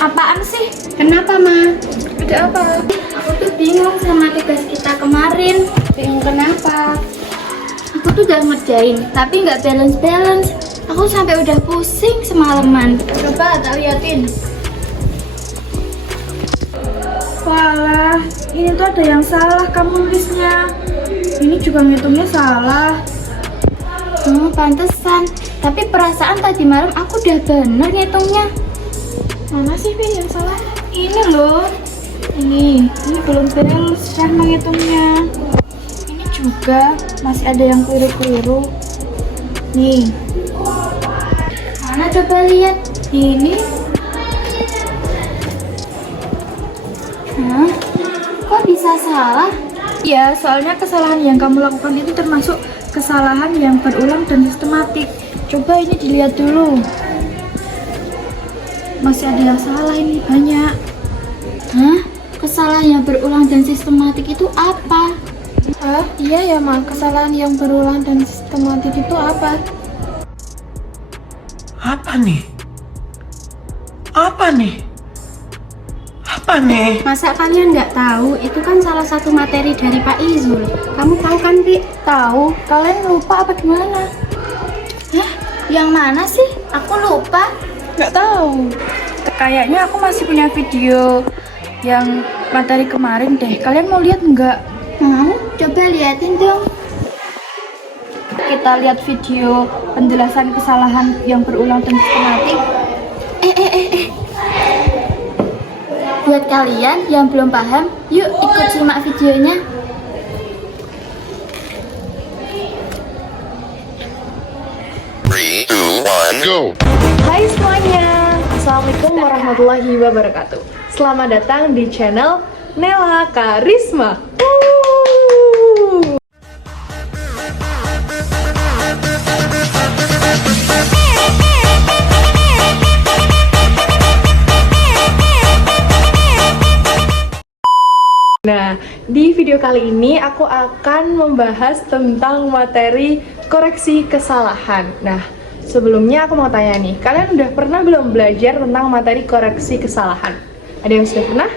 Apaan sih? Kenapa, Ma? Ada apa? Aku tuh bingung sama tugas kita kemarin. Bingung kenapa? Aku tuh udah ngerjain, tapi nggak balance. Aku sampai udah pusing semalaman. Coba tak liatin. Walah, ini tuh ada yang salah kamu nulisnya. Ini juga ngitungnya salah. Pantesan. Tapi perasaan tadi malam aku udah bener ngitungnya. Mana sih Vin yang salah? Ini loh. Ini belum balance kan menghitungnya. Ini juga masih ada yang keliru-keliru. Nih, Mana coba lihat. ini Hah? Kok bisa salah? ya soalnya kesalahan yang kamu lakukan itu termasuk kesalahan yang berulang dan sistematik. Coba ini dilihat dulu. Masih ada yang salah ini banyak. Hah? Kesalahan yang berulang dan sistematik itu apa? Iya ya, Ma. Kesalahan yang berulang dan sistematik itu apa? Apa nih? Apa nih? Apa nih? Masa kalian nggak tahu? Itu kan salah satu materi dari Pak Izul. Kamu tahu kan, Pi? Tahu? Kalian lupa apa gimana? Hah? Yang mana sih? Aku lupa. Nggak tahu. Kayaknya aku masih punya video yang materi kemarin deh. Kalian mau lihat nggak? Mau? Coba liatin dong. Kita lihat video penjelasan kesalahan yang berulang dan sistematik. Buat kalian yang belum paham, yuk ikut simak videonya. Three, two, one, go! Hai semuanya, Assalamualaikum warahmatullahi wabarakatuh. Selamat datang di channel Nela Karisma. Nah, di video kali ini aku akan membahas tentang materi koreksi kesalahan. Nah, sebelumnya aku mau tanya nih, kalian udah pernah belum belajar tentang materi koreksi kesalahan? Ada yang sudah pernah?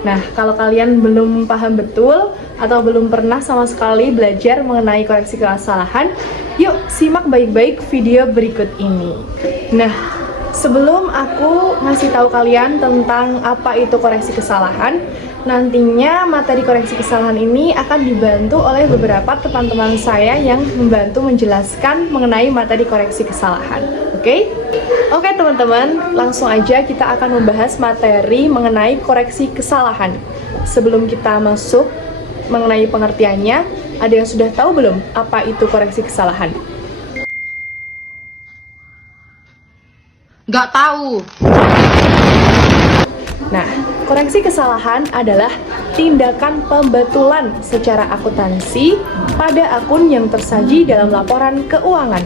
Nah, kalau kalian belum paham betul atau belum pernah sama sekali belajar mengenai koreksi kesalahan, yuk simak baik-baik video berikut ini. Nah, sebelum aku ngasih tahu kalian tentang apa itu koreksi kesalahan, nantinya materi koreksi kesalahan ini akan dibantu oleh beberapa teman-teman saya yang membantu menjelaskan mengenai materi koreksi kesalahan. Oke? Oke teman-teman, langsung aja kita akan membahas materi mengenai koreksi kesalahan. Sebelum kita masuk mengenai pengertiannya, ada yang sudah tahu belum apa itu koreksi kesalahan? Nggak tahu. Nah, koreksi kesalahan adalah tindakan pembetulan secara akuntansi pada akun yang tersaji dalam laporan keuangan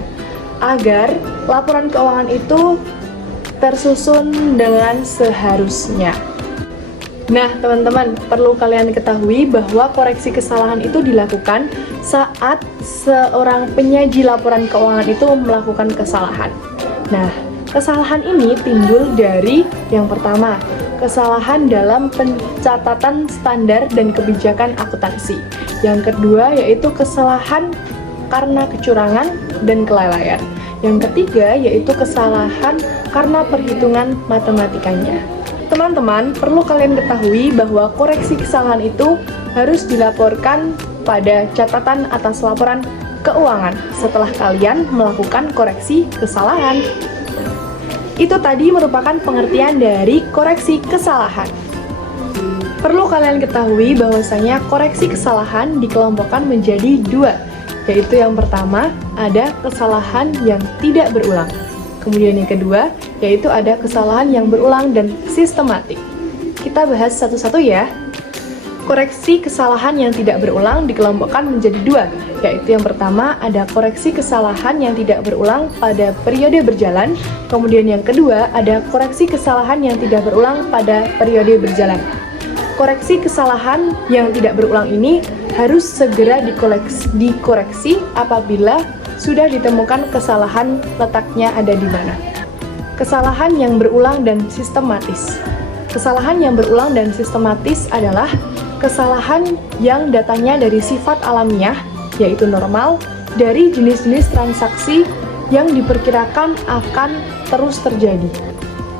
agar laporan keuangan itu tersusun dengan seharusnya. Nah, teman-teman, perlu kalian ketahui bahwa koreksi kesalahan itu dilakukan saat seorang penyaji laporan keuangan itu melakukan kesalahan. Nah, kesalahan ini timbul dari yang pertama, kesalahan dalam pencatatan standar dan kebijakan akuntansi. Yang kedua yaitu kesalahan karena kecurangan dan kelalaian. Yang ketiga yaitu kesalahan karena perhitungan matematikanya. Teman-teman, perlu kalian ketahui bahwa koreksi kesalahan itu harus dilaporkan pada catatan atas laporan keuangan setelah kalian melakukan koreksi kesalahan. Itu tadi merupakan pengertian dari koreksi kesalahan. Perlu kalian ketahui bahwasanya koreksi kesalahan dikelompokkan menjadi dua, yaitu yang pertama ada kesalahan yang tidak berulang. Kemudian yang kedua yaitu ada kesalahan yang berulang dan sistematik. Kita bahas satu-satu ya. Koreksi kesalahan yang tidak berulang dikelompokkan menjadi dua, yaitu yang pertama ada koreksi kesalahan yang tidak berulang pada periode berjalan, kemudian yang kedua ada koreksi kesalahan yang tidak berulang pada periode berjalan. Koreksi kesalahan yang tidak berulang ini harus segera dikoreksi apabila sudah ditemukan kesalahan letaknya ada di mana. kesalahan yang berulang dan sistematis. Kesalahan yang berulang dan sistematis adalah kesalahan yang datangnya dari sifat alamiah, yaitu normal, dari jenis-jenis transaksi yang diperkirakan akan terus terjadi.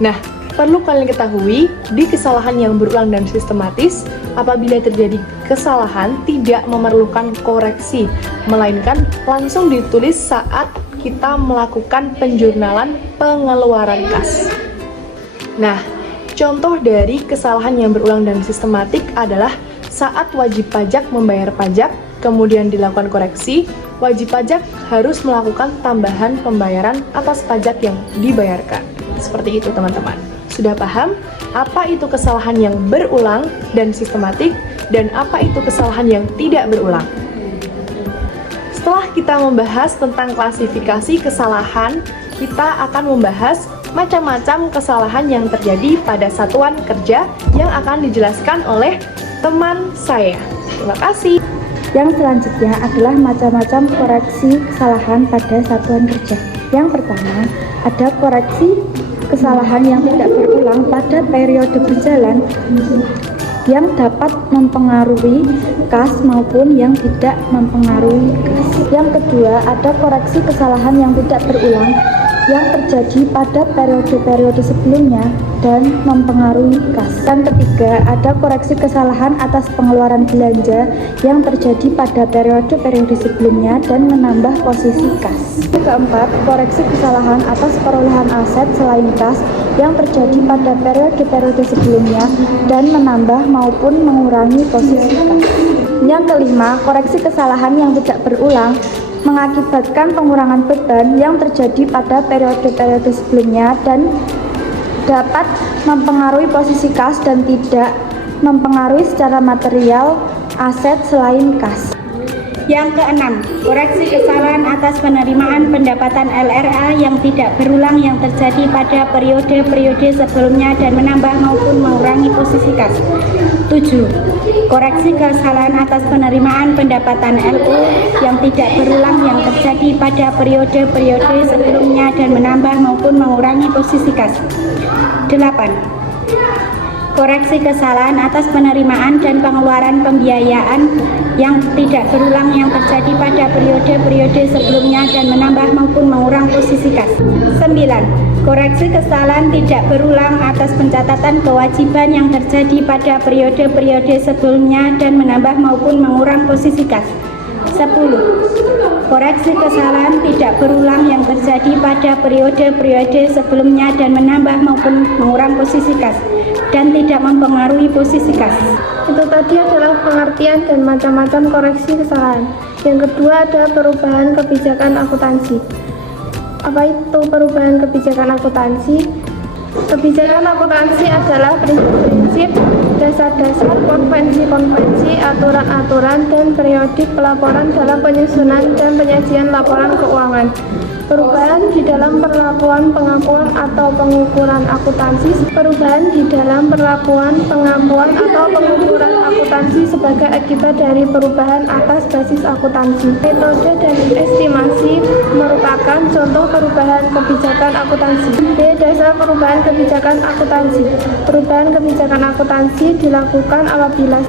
Nah, perlu kalian ketahui, di kesalahan yang berulang dan sistematis, apabila terjadi kesalahan tidak memerlukan koreksi, melainkan langsung ditulis saat kita melakukan penjurnalan pengeluaran kas. Nah, contoh dari kesalahan yang berulang dan sistematik adalah saat wajib pajak membayar pajak, kemudian dilakukan koreksi, wajib pajak harus melakukan tambahan pembayaran atas pajak yang dibayarkan. Seperti itu teman-teman. Sudah paham apa itu kesalahan yang berulang dan sistematik dan apa itu kesalahan yang tidak berulang? Setelah kita membahas tentang klasifikasi kesalahan, kita akan membahas macam-macam kesalahan yang terjadi pada satuan kerja yang akan dijelaskan oleh teman saya. Terima kasih. Yang selanjutnya adalah macam-macam koreksi kesalahan pada satuan kerja. Yang pertama, ada koreksi kesalahan yang tidak berulang pada periode berjalan yang dapat mempengaruhi kas maupun yang tidak mempengaruhi kas. Yang kedua, ada koreksi kesalahan yang tidak berulang yang terjadi pada periode-periode sebelumnya dan mempengaruhi kas. Yang ketiga, ada koreksi kesalahan atas pengeluaran belanja yang terjadi pada periode-periode sebelumnya dan menambah posisi kas. Yang keempat, koreksi kesalahan atas perolehan aset selain kas yang terjadi pada periode-periode sebelumnya dan menambah maupun mengurangi posisi kas. Yang kelima, koreksi kesalahan yang tidak berulang mengakibatkan pengurangan beban yang terjadi pada periode-periode sebelumnya dan dapat mempengaruhi posisi kas dan tidak mempengaruhi secara material aset selain kas. Yang keenam, koreksi kesalahan atas penerimaan pendapatan LRA yang tidak berulang yang terjadi pada periode-periode sebelumnya dan menambah maupun mengurangi posisi kas. 7. Koreksi kesalahan atas penerimaan pendapatan LO yang tidak berulang yang terjadi pada periode-periode sebelumnya dan menambah maupun mengurangi posisi kas. 8. Koreksi kesalahan atas penerimaan dan pengeluaran pembiayaan yang tidak berulang yang terjadi pada periode-periode sebelumnya dan menambah maupun mengurangi posisi kas. 9. Koreksi kesalahan tidak berulang atas pencatatan kewajiban yang terjadi pada periode-periode sebelumnya dan menambah maupun mengurangi posisi kas. 10. Koreksi kesalahan tidak berulang yang terjadi pada periode-periode sebelumnya dan menambah maupun mengurangi posisi kas dan tidak mempengaruhi posisi kas. Itu tadi adalah pengertian dan macam-macam koreksi kesalahan. Yang kedua ada perubahan kebijakan akuntansi. Apa itu perubahan kebijakan akuntansi? Kebijakan akuntansi adalah prinsip-prinsip, dasar-dasar, konvensi-konvensi, aturan-aturan, dan periodik pelaporan dalam penyusunan dan penyajian laporan keuangan. Perubahan di dalam perlakuan pengakuan atau pengukuran akuntansi. Perubahan di dalam perlakuan pengakuan atau pengukuran akuntansi sebagai akibat dari perubahan atas basis akuntansi. Metode dan estimasi merupakan contoh perubahan kebijakan akuntansi. B. Dasar perubahan kebijakan akuntansi. Perubahan kebijakan akuntansi dilakukan apabila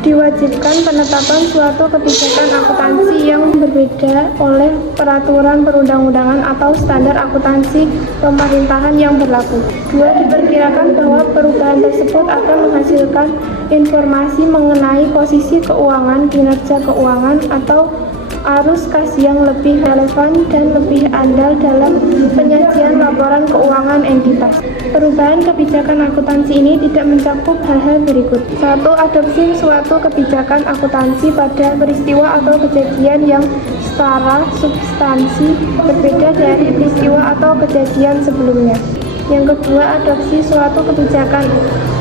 diwajibkan penetapan suatu kebijakan akuntansi yang berbeda oleh peraturan perundang-undangan atau standar akuntansi pemerintahan yang berlaku. 2. Diperkirakan bahwa perubahan tersebut akan menghasilkan informasi mengenai posisi keuangan, kinerja keuangan, atau arus kas yang lebih relevan dan lebih andal dalam penyajian laporan keuangan entitas. Perubahan kebijakan akuntansi ini tidak mencakup hal-hal berikut. 1. Adopsi suatu kebijakan akuntansi pada peristiwa atau kejadian yang secara substansi berbeda dari peristiwa atau kejadian sebelumnya. Yang kedua, adopsi suatu kebijakan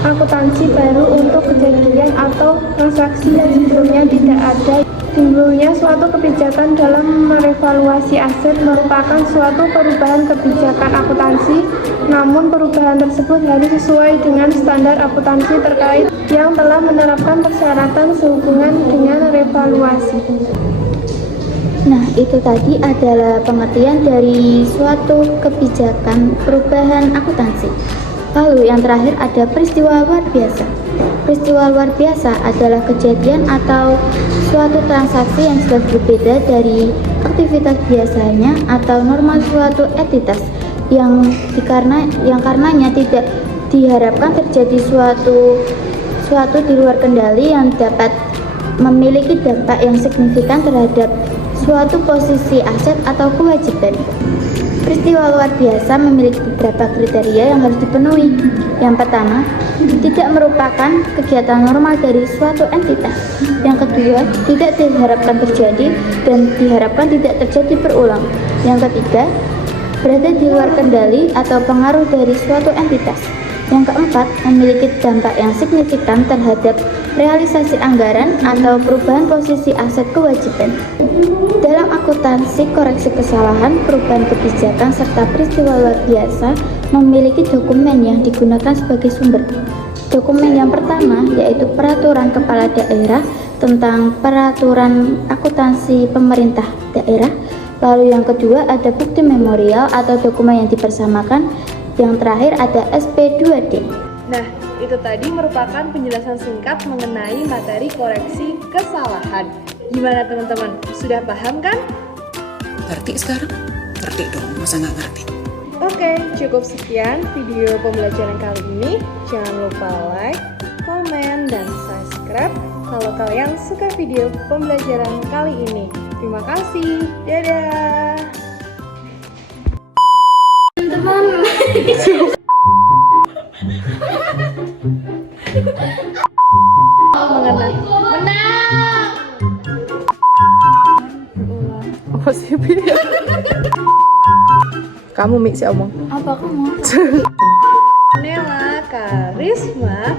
akuntansi baru untuk kejadian atau transaksi yang sebelumnya tidak ada. Timbulnya suatu kebijakan dalam merevaluasi aset merupakan suatu perubahan kebijakan akuntansi, namun perubahan tersebut harus sesuai dengan standar akuntansi terkait yang telah menerapkan persyaratan sehubungan dengan revaluasi. Nah, itu tadi adalah pengertian dari suatu kebijakan perubahan akuntansi. Lalu yang terakhir ada peristiwa luar biasa. Peristiwa luar biasa adalah kejadian atau suatu transaksi yang jelas berbeda dari aktivitas biasanya atau normal suatu entitas yang karenanya tidak diharapkan terjadi suatu di luar kendali yang dapat memiliki dampak yang signifikan terhadap suatu posisi aset atau kewajiban. Peristiwa luar biasa memiliki beberapa kriteria yang harus dipenuhi. Yang pertama, tidak merupakan kegiatan normal dari suatu entitas. Yang kedua, tidak diharapkan terjadi dan diharapkan tidak terjadi berulang. Yang ketiga, berada di luar kendali atau pengaruh dari suatu entitas. Yang keempat, memiliki dampak yang signifikan terhadap realisasi anggaran atau perubahan posisi aset kewajiban. Dalam akuntansi, koreksi kesalahan, perubahan kebijakan, serta peristiwa luar biasa memiliki dokumen yang digunakan sebagai sumber. Dokumen yang pertama yaitu Peraturan Kepala Daerah tentang Peraturan Akuntansi Pemerintah Daerah. Lalu yang kedua ada bukti memorial atau dokumen yang dipersamakan. Yang terakhir ada SP2D. Nah, itu tadi merupakan penjelasan singkat mengenai materi koreksi kesalahan. Gimana teman-teman? Sudah paham kan? Ngerti sekarang? Ngerti dong, masa nggak ngerti? Oke, cukup sekian video pembelajaran kali ini. Jangan lupa like, komen, dan subscribe kalau kalian suka video pembelajaran kali ini. Terima kasih. Dadah! Teman-teman. Menang! Apa sih, Bi? Kamu Mik sih omong. Apa kamu? Nela Karisma.